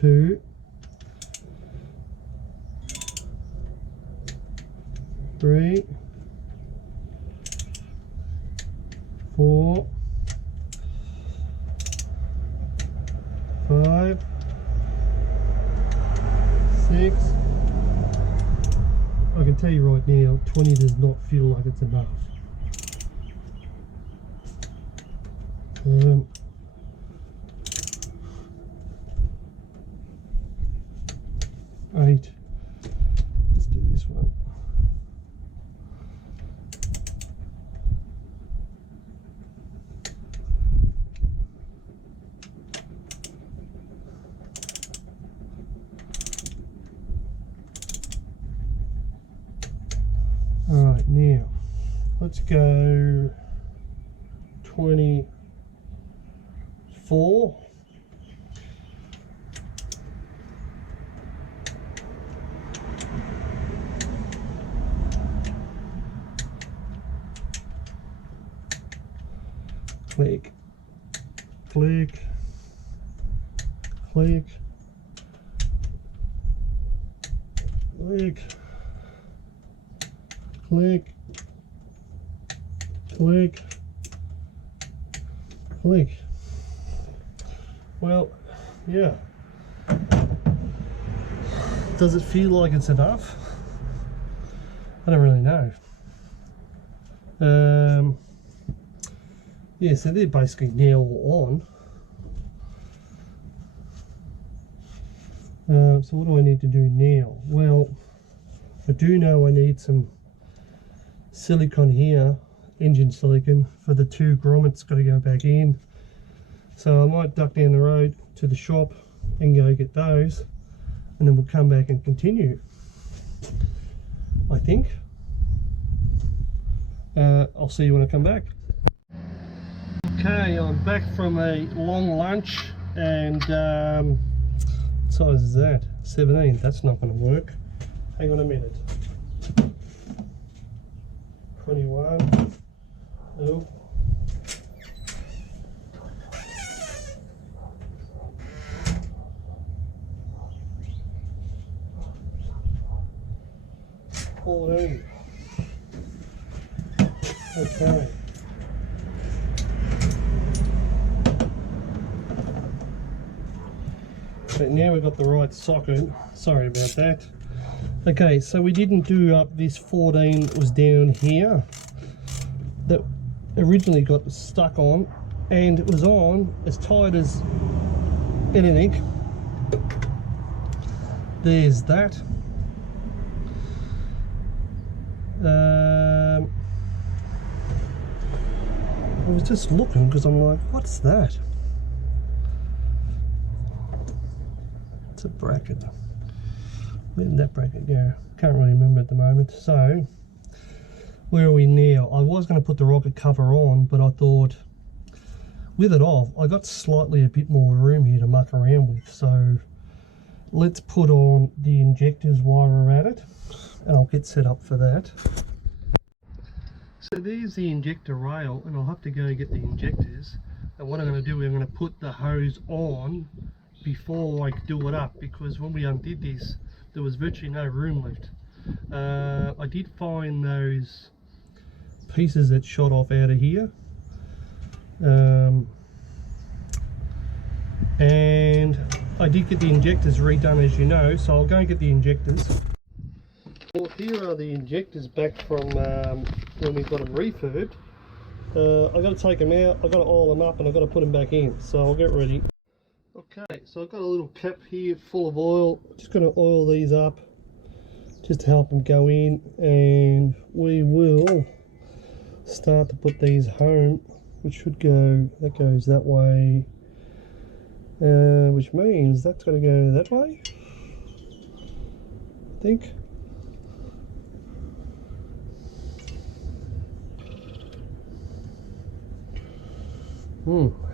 2, 3, 4, 5, 6. I can tell you right now, 20 does not feel like it's enough. 8. Let's do this one. Alright, now let's go 24. Click, click, click, click, click, click, click. Well, yeah. Does it feel like it's enough? I don't really know. Yeah, so they're basically now on. So what do I need to do now? Well, I do know I need some silicone here, engine silicone, for the 2 grommets got to go back in. So I might duck down the road to the shop and go get those, and then we'll come back and continue, I think. I'll see you when I come back. Okay, I'm back from a long lunch, and what size is that? 17. That's not going to work. Hang on a minute. 21. No. Okay. But now we've got the right socket. Sorry about that. Okay, so we didn't do up this 14 that was down here that originally got stuck on, and it was on as tight as anything. There's that. I was just looking because I'm like, what's that? It's a bracket. Where did that bracket go? Can't really remember at the moment. So, where are we now? I was going to put the rocket cover on, but I thought, with it off, I got slightly a bit more room here to muck around with. So, let's put on the injectors while we're at it, and I'll get set up for that. So there's the injector rail, and I'll have to go get the injectors. And what I'm going to do, I'm going to put the hose on before I do it up, because when we undid this, there was virtually no room left. I did find those pieces that shot off out of here, and I did get the injectors redone, as you know, so I'll go and get the injectors. Well, here are the injectors back from when we got them refurbed. I've got to take them out, I've got to oil them up, and I've got to put them back in, so I'll get ready. Okay, so I've got a little cap here full of oil. Just going to oil these up just to help them go in, and we will start to put these home, which should go, that goes that way, which means that's going to go that way, I think.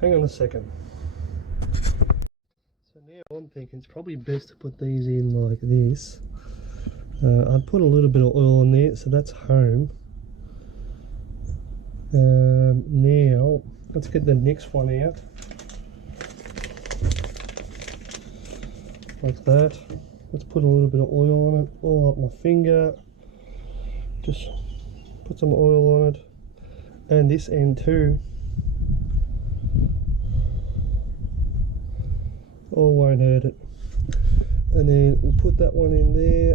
Hang on a second. So now I'm thinking it's probably best to put these in like this. I put a little bit of oil in there, so that's home. Now let's get the next one out. like that. Let's put a little bit of oil on it, all up my finger. Just put some oil on it, and this end too. All won't hurt it. And then we'll put that one in there.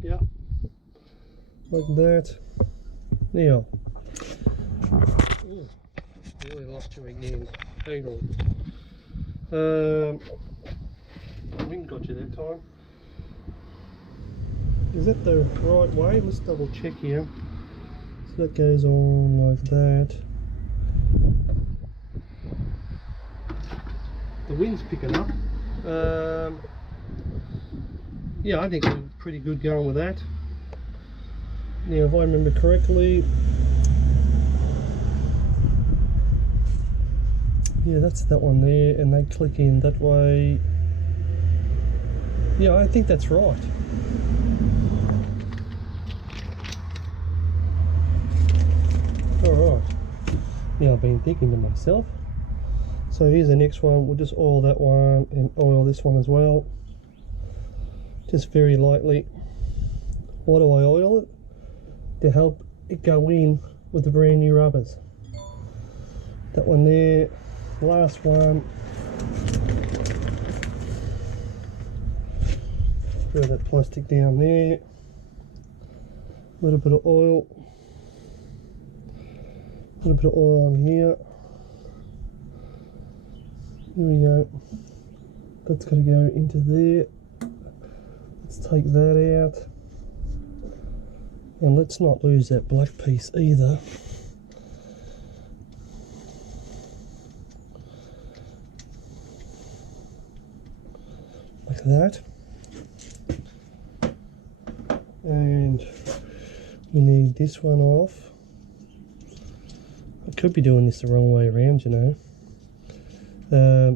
Yeah, like that. Now, ooh, really lost you again. Hang on. I think got you that time. Is that the right way? Let's double check here. So that goes on like that. The wind's picking up. Yeah, I think we're pretty good going with that. Now, if I remember correctly, yeah, that's that one there, and they click in that way. Yeah, I think that's right. Alright, now I've been thinking to myself, so here's the next one. We'll just oil that one and oil this one as well, just very lightly. Why do I oil it? To help it go in with the brand new rubbers. That one there, last one. Throw that plastic down there, a little bit of oil, a little bit of oil on here. Here we go. That's got to go into there. Let's take that out, and let's not lose that black piece either. Like that. And we need this one off. I could be doing this the wrong way around, you know.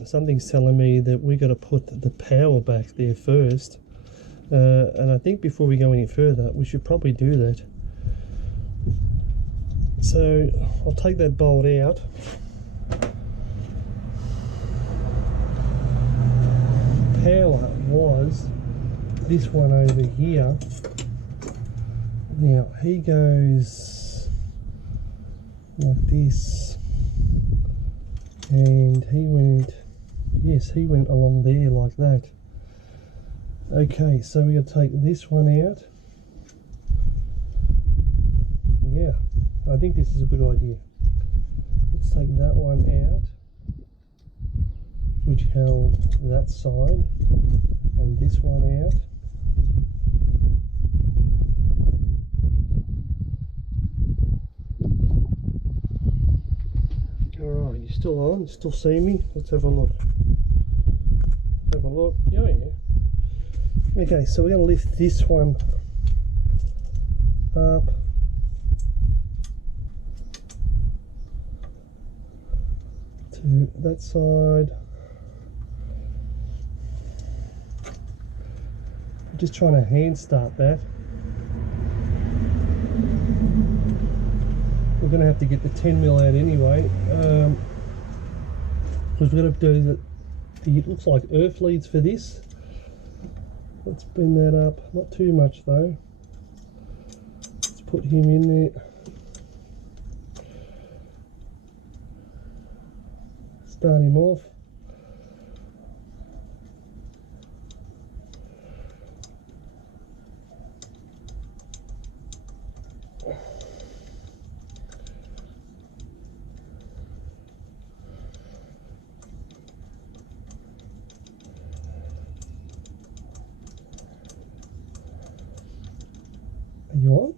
Something's telling me that we got to put the power back there first, and I think before we go any further we should probably do that. So I'll take that bolt out. Power was this one over here. Now he goes like this, and he went, yes, he went along there like that. Okay, so we're going to take this one out. Yeah, I think this is a good idea. Let's take that one out, which held that side, and this one out. Alright, you still on? Still see me? Let's have a look. Have a look. Yeah, yeah. Okay, so we're going to lift this one up. To that side. I'm just trying to hand start that. We're going to have to get the 10mm out anyway, because we're going to do it looks like earth leads for this. Let's bring that up, not too much though. Let's put him in there. Start him off. Are you on?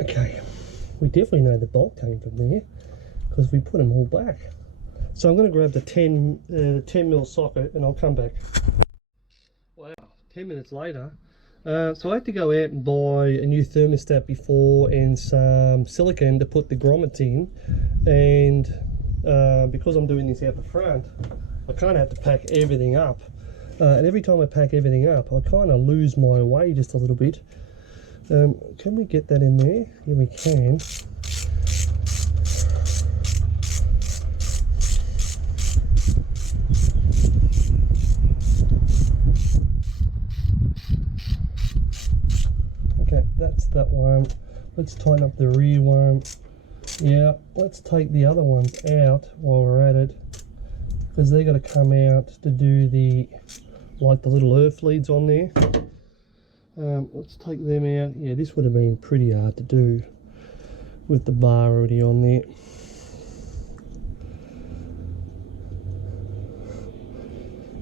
Okay, we definitely know the bolt came from there because we put them all back. So I'm going to grab the 10mm socket and I'll come back. Wow, 10 minutes later. So I had to go out and buy a new thermostat before and some silicone to put the grommets in, and because I'm doing this out the front, I kind of have to pack everything up. And every time I pack everything up, I kind of lose my way just a little bit. Can we get that in there? Yeah, we can. that's that one. Let's tighten up the rear one. Yeah, let's take the other ones out while we're at it, because they're going to come out to do the, like the little earth leads on there. Let's take them out. Yeah, this would have been pretty hard to do with the bar already on there.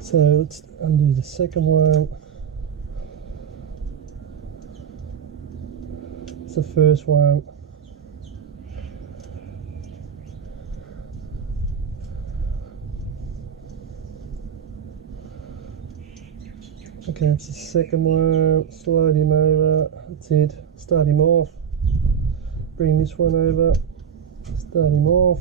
So let's undo the second one. It's the first one. Okay, that's the second one. Slide him over. That's it. Start him off. Bring this one over. Start him off.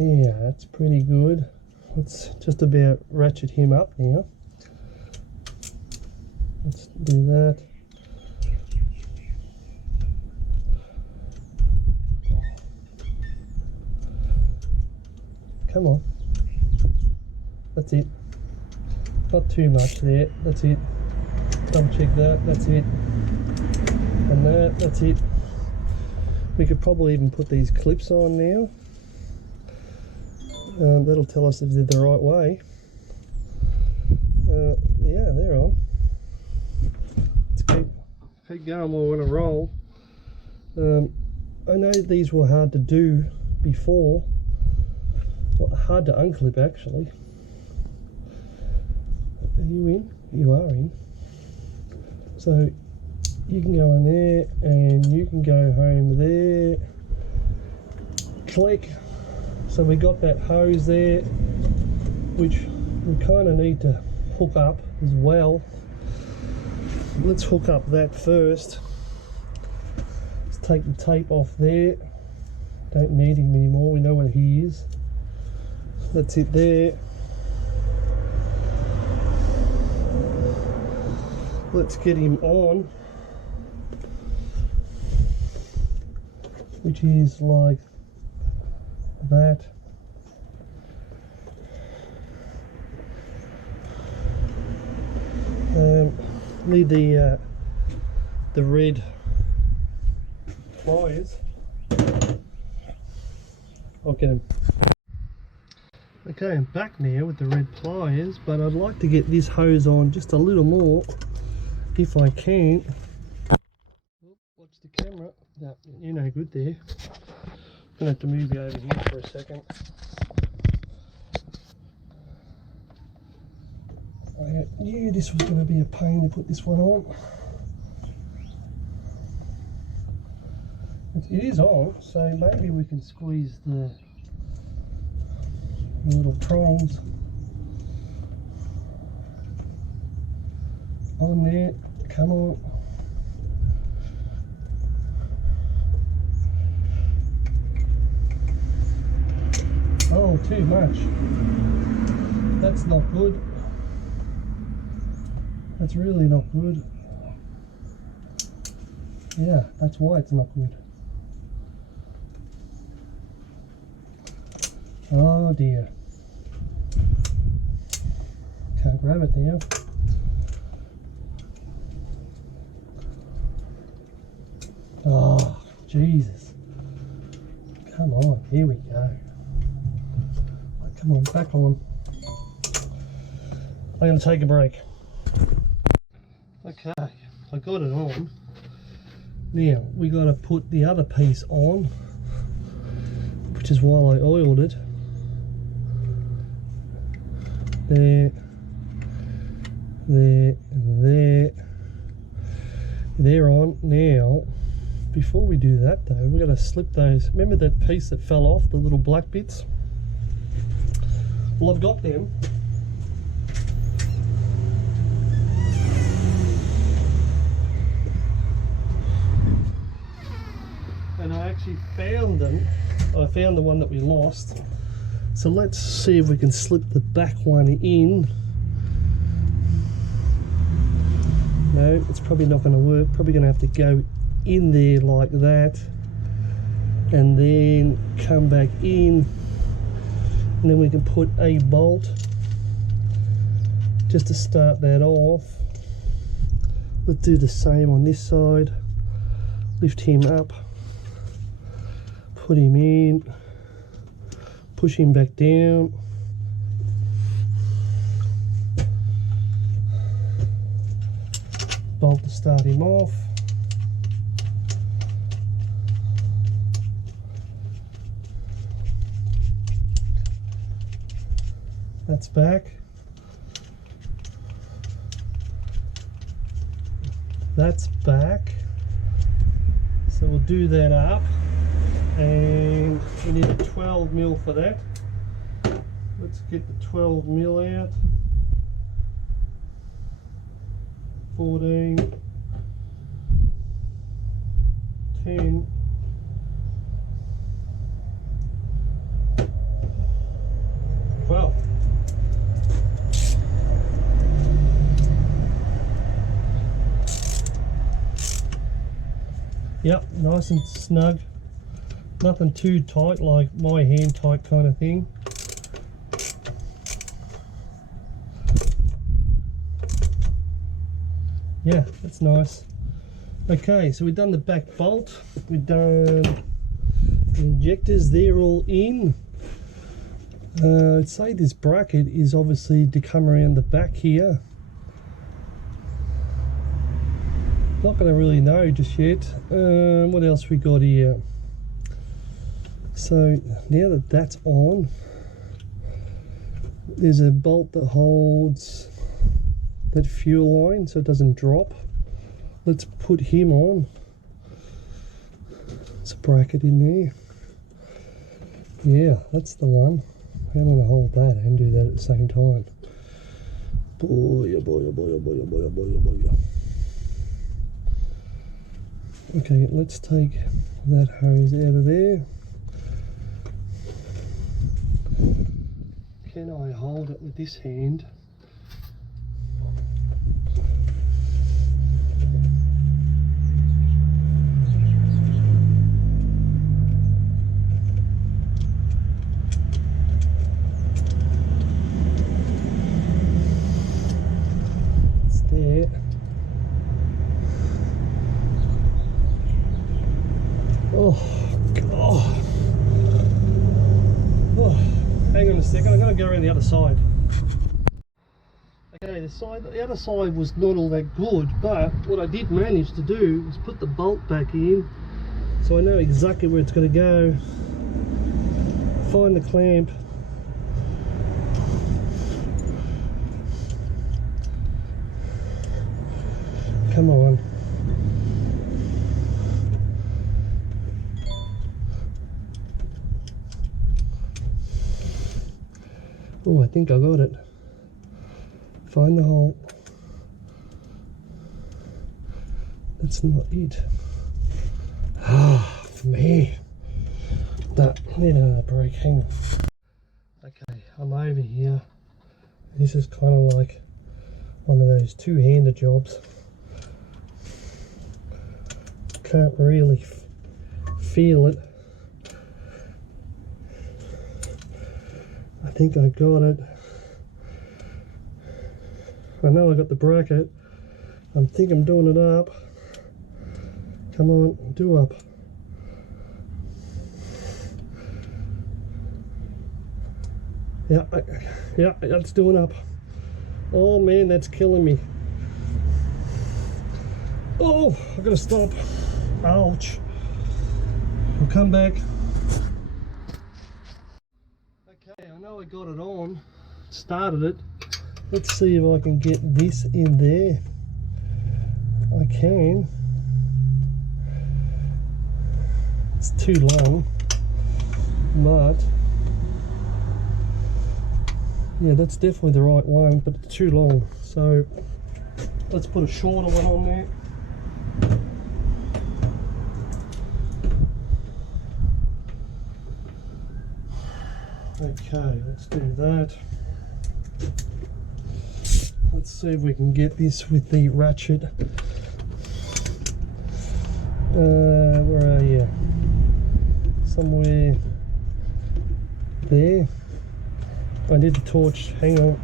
Yeah, that's pretty good. Let's just about ratchet him up now. Let's do that. Come on. That's it. Not too much there. That's it. Double check that. That's it. And that's it. We could probably even put these clips on now. That'll tell us if they're the right way. Yeah, they're on. Let's keep going while we're on a roll. I know these were hard to do before. Well, hard to unclip actually. Are you in? You are in. So you can go in there and you can go home there. Click. So we got that hose there, which we kind of need to hook up as well. Let's hook up that first. Let's take the tape off there. Don't need him anymore, we know where he is. That's it there. Let's get him on, which is like that. Need the red pliers. I'll get them. Okay, I'm back now with the red pliers, but I'd like to get this hose on just a little more if I can. Watch the camera. No, you're no good there. I'm gonna have to move you over here for a second. I knew this was going to be a pain to put this one on. It is on, so maybe we can squeeze the little prongs on there. Come on. Oh, too much. That's not good. That's really not good. Yeah, that's why it's not good. Oh dear. Can't grab it now. Oh, Jesus. Come on, here we go. Come on, back on. I'm going to take a break. Okay, I got it on. Now, we got to put the other piece on, which is why I oiled it. There, there, there. They're on. Now, before we do that though, we've got to slip those. Remember that piece that fell off, the little black bits? Well, I've got them. And I actually found them. I found the one that we lost. So let's see if we can slip the back one in. No, it's probably not going to work. Probably going to have to go in there like that. and then come back in, and then we can put a bolt just to start that off. Let's do the same on this side. Lift him up, put him in, push him back down. Bolt to start him off. That's back. That's back. So we'll do that up, and we need a 12 mil for that. Let's get the 12 mil out. 14, 10, 12. Yep, nice and snug. Nothing too tight, like my hand tight kind of thing. Yeah, that's nice. Okay, so we've done the back bolt, we've done the injectors, they're all in. I'd say this bracket is obviously to come around the back here. Not going to really know just yet. What else we got here? So now that that's on, there's a bolt that holds that fuel line so it doesn't drop. Let's put him on. There's a bracket in there. Yeah, that's the one. I'm going to hold that and do that at the same time. Boy, oh boy, oh boy, oh boy, oh boy, oh boy, oh boy. Okay, let's take that hose out of there. Can I hold it with this hand? It's there. Oh, God. Oh, hang on a second, I'm going to go around the other side. Okay, the other side was not all that good, but what I did manage to do was put the bolt back in, so I know exactly where it's going to go. Find the clamp. Come on. Oh, I think I got it. Find the hole. That's not it. Ah, man. That need another break. Hang on. Okay, I'm over here. This is kind of like one of those two-handed jobs. Can't really feel it. I think I got it. I know I got the bracket. I think I'm doing it up. Come on, do up. Yeah, yeah, that's doing up. Oh man, that's killing me. Oh, I gotta stop. Ouch. I'll come back. Okay, I know I got it on. Started it. Let's see if I can get this in there. I can. It's too long, but yeah, that's definitely the right one, but it's too long. So let's put a shorter one on there. Okay, let's do that. Let's see if we can get this with the ratchet. Where are you? somewhere there. I need the torch, hang on.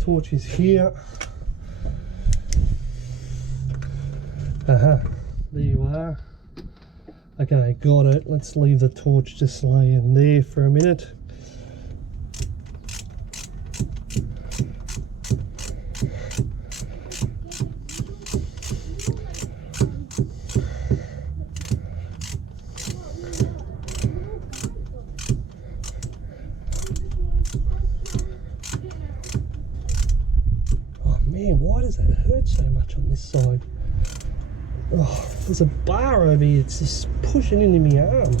Torch is here. Aha, there you are. Okay, got it. Let's leave the torch just laying there for a minute. Oh man, why does that hurt so much on this side? Oh, there's a bar over here, it's just pushing into my arm.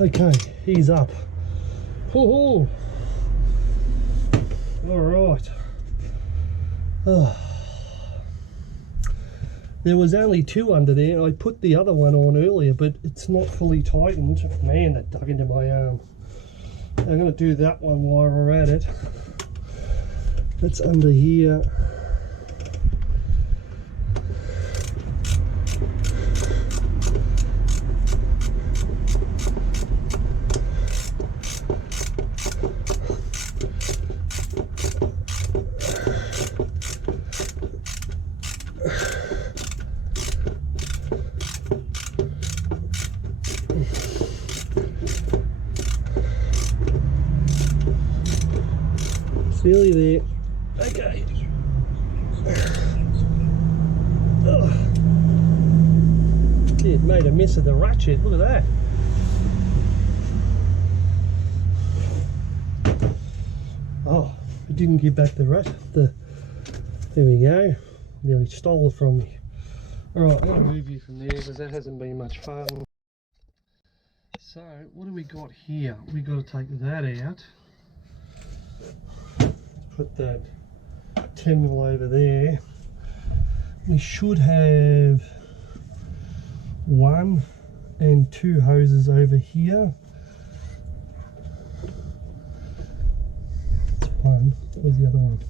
Okay, he's up. All right. There was only two under there. I put the other one on earlier, but it's not fully tightened. Man, that dug into my arm. I'm going to do that one while we're at it. That's under here. It's nearly there. Okay. Oh. It made a mess of the ratchet. Look at that. Oh, it didn't give back the there we go. Nearly stole it from me. Alright, I'm going to move you from there because that hasn't been much fun. So, what do we got here? We got to take that out. Put that 10mm over there. We should have 1 and 2 hoses over here. That's one. Where's the other one?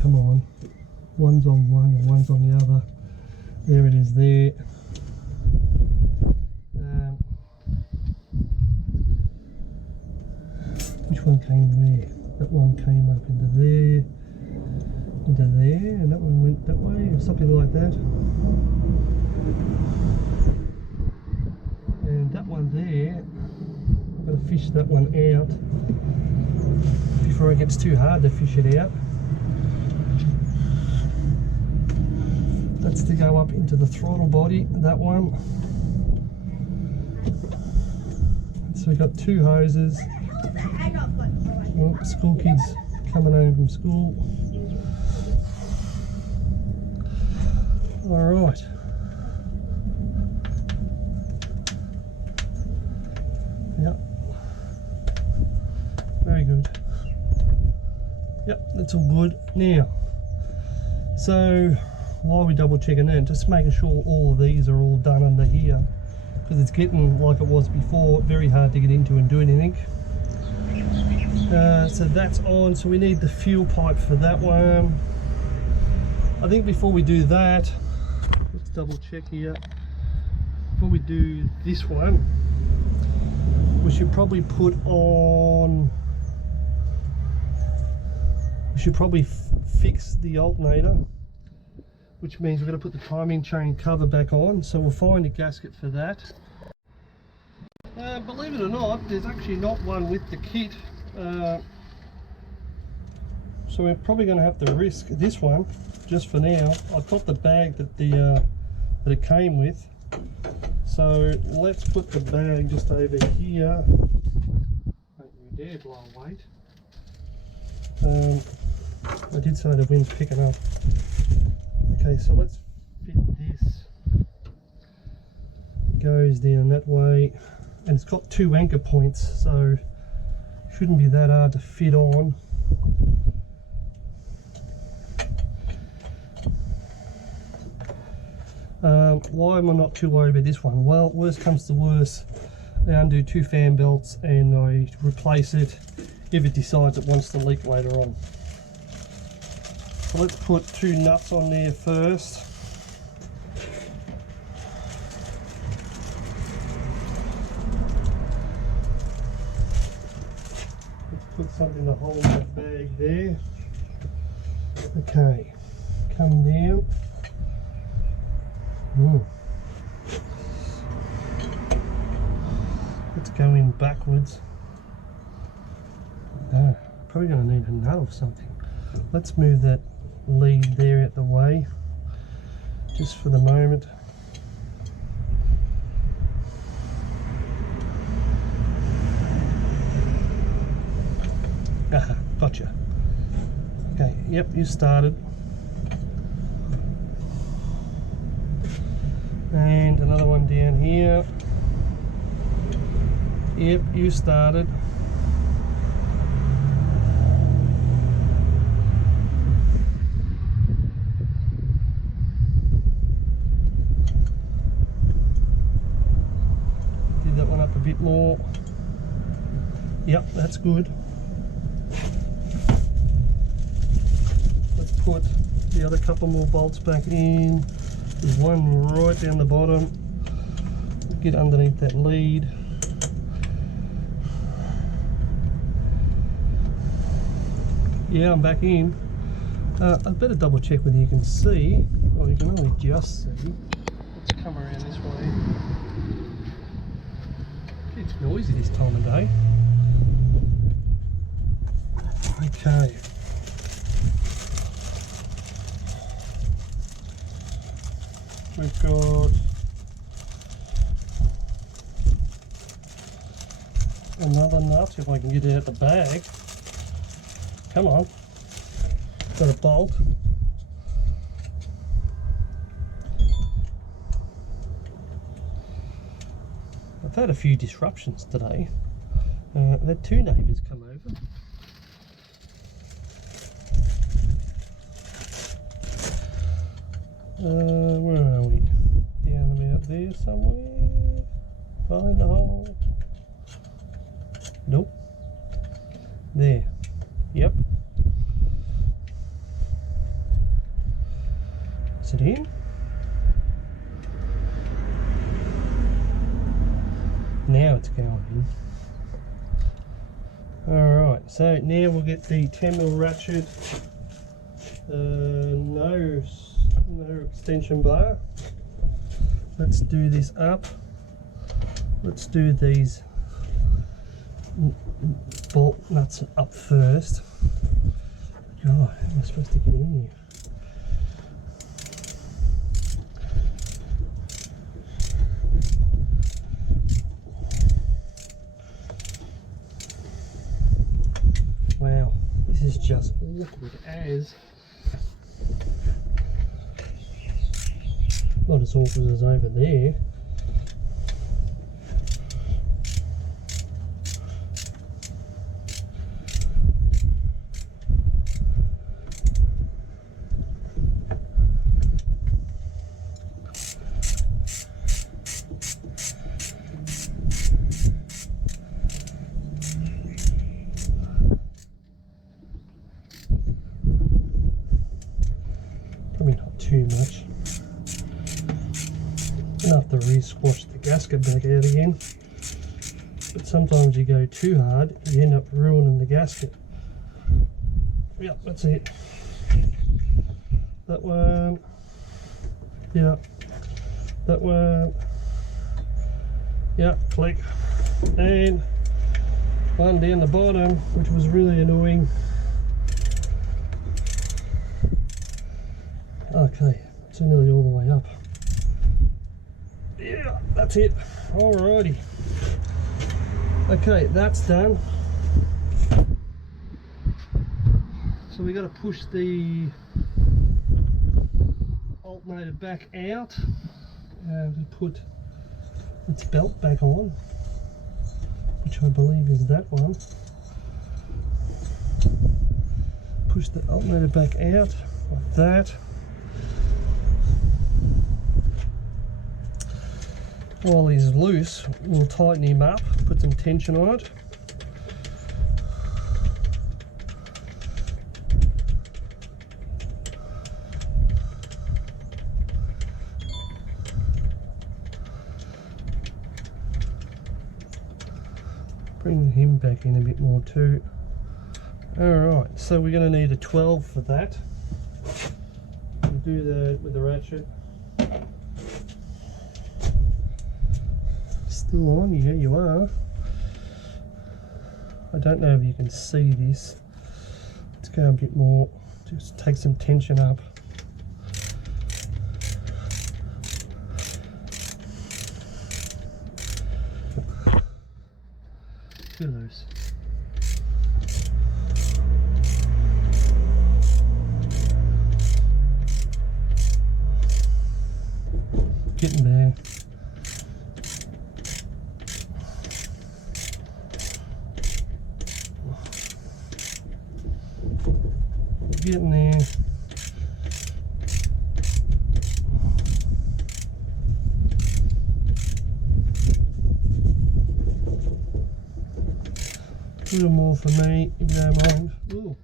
Come on. One's on one and one's on the other. There it is there. Which one came where? That one came up into there, and that one went that way, or something like that. And that one there, I'm going to fish that one out before it gets too hard to fish it out. That's to go up into the throttle body, that one. So we've got 2 hoses. Oh, school kids coming home from school. All right. Yep. Very good. Yep, that's all good. Now, so while we double checking that, just making sure all of these are all done under here, because it's getting like it was before, very hard to get into and do anything. So that's on, so we need the fuel pipe for that one. I think before we do that, let's double check here. Before we do this one, we should probably put on, we should probably fix the alternator, which means we're going to put the timing chain cover back on, so we'll find a gasket for that. Believe it or not, there's actually not one with the kit. So we're probably going to have to risk this one just for now. I've got the bag that that it came with, so let's put the bag just over here. Don't you dare blow weight. I did say the wind's picking up. Okay, so let's fit this. It goes down that way, and it's got 2 anchor points, so shouldn't be that hard to fit on. Why am I not too worried about this one? Well, worst comes to worst, I undo 2 fan belts and I replace it if it decides it wants to leak later on. So let's put 2 nuts on there first. Let's put something to hold that bag there. Okay, come down. Let's go in backwards. No, probably going to need a nut or something. Let's move that lead there out the way, just for the moment. Ah, gotcha. Okay, yep, you started. And another one down here. Yep, you started. Do that one up a bit more. Yep, that's good. Let's put the other couple more bolts back in. There's one right down the bottom. Get underneath that lead. Yeah, I'm back in. I better double check whether you can see, or you can only just see. Let's come around this way. It's noisy this time of day. Okay. We've got another nut, if I can get it out the bag. Come on. Got a bolt. I've had a few disruptions today. I've had 2 neighbours come over. Where are we? Down about there somewhere. Find the hole. Nope. There. Yep. Is it in? Now it's going in. Alright, so now we'll get the 10mm ratchet. No extension bar. Let's do this up. Let's do these bolt nuts up first. Oh, how am I supposed to get in here? Wow, this is just awkward as. Not as awkward as over there. Probably not too much. Enough to re-squash the gasket back out again, but sometimes you go too hard, you end up ruining the gasket. Yep, that's it. That one. Yep. That one. Yep, click. And one down the bottom, which was really annoying. Okay, it's nearly all the way up. Yeah, that's it. Alrighty. Okay, that's done. So we got to push the alternator back out and put its belt back on, which I believe is that one. Push the alternator back out like that. While he's loose, we'll tighten him up, put some tension on it. Bring him back in a bit more too. Alright, so we're going to need a 12 for that. We'll do that with the ratchet. Still on? Yeah, you are. I don't know if you can see this. Let's go a bit more, just take some tension up. Too loose. Getting there. Getting there. A little more for me, if you don't mind. Ooh.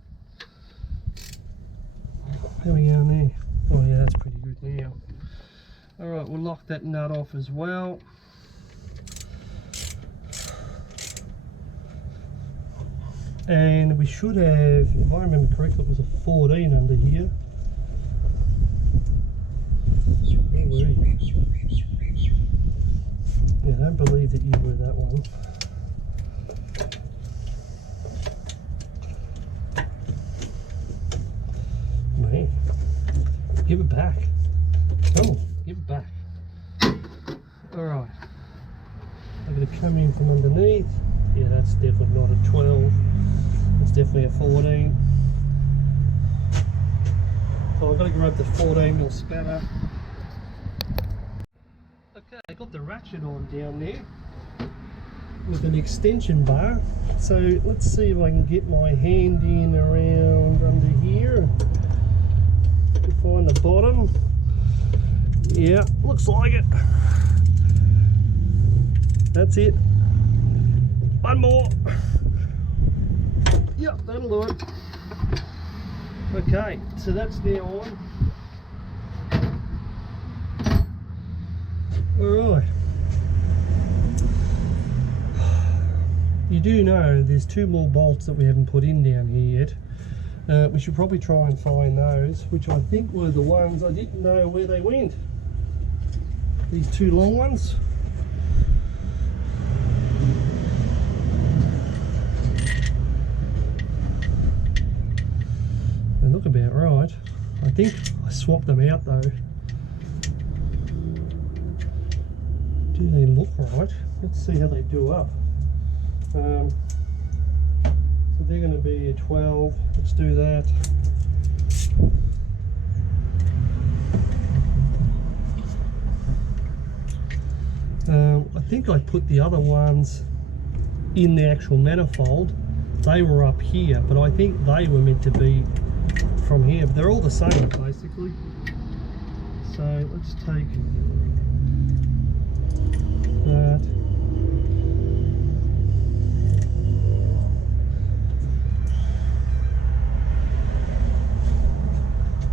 How are we going there? Oh yeah, that's pretty good now. Alright, we'll lock that nut off as well. And we should have, if I remember correctly, it was a 14 under here. Where were you? Yeah, I don't believe that you were that one. Man, give it back. Come on, give it back. Alright. I'm going to come in from underneath. Yeah, that's definitely not a 12. It's definitely a 14. So I've got to grab the 14mm spanner. Okay, I got the ratchet on down there with an extension bar. So let's see if I can get my hand in around under here. Find the bottom. Yeah, looks like it. That's it. One more. Yep, that'll do it. Okay, so that's now on. Alright. You do know there's two more bolts that we haven't put in down here yet. We should probably try and find those, which I think were the ones I didn't know where they went. These two long ones. They look about right. I think I swapped them out though. Do they look right? Let's see how they do up. So they're going to be a 12. Let's do that. I think I put the other ones in the actual manifold. They were up here, but I think they were meant to be from here. But they're all the same basically. So let's take that.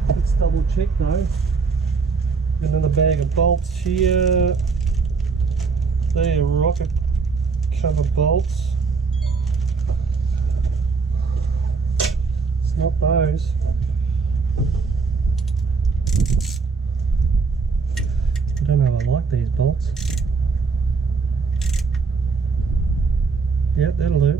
Let's double check though. Got another bag of bolts here. They are rocket cover bolts. It's not those. I don't know if I like these bolts. Yep, that'll do.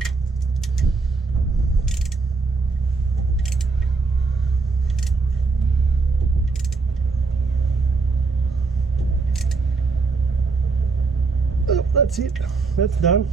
Oh, that's it. That's done.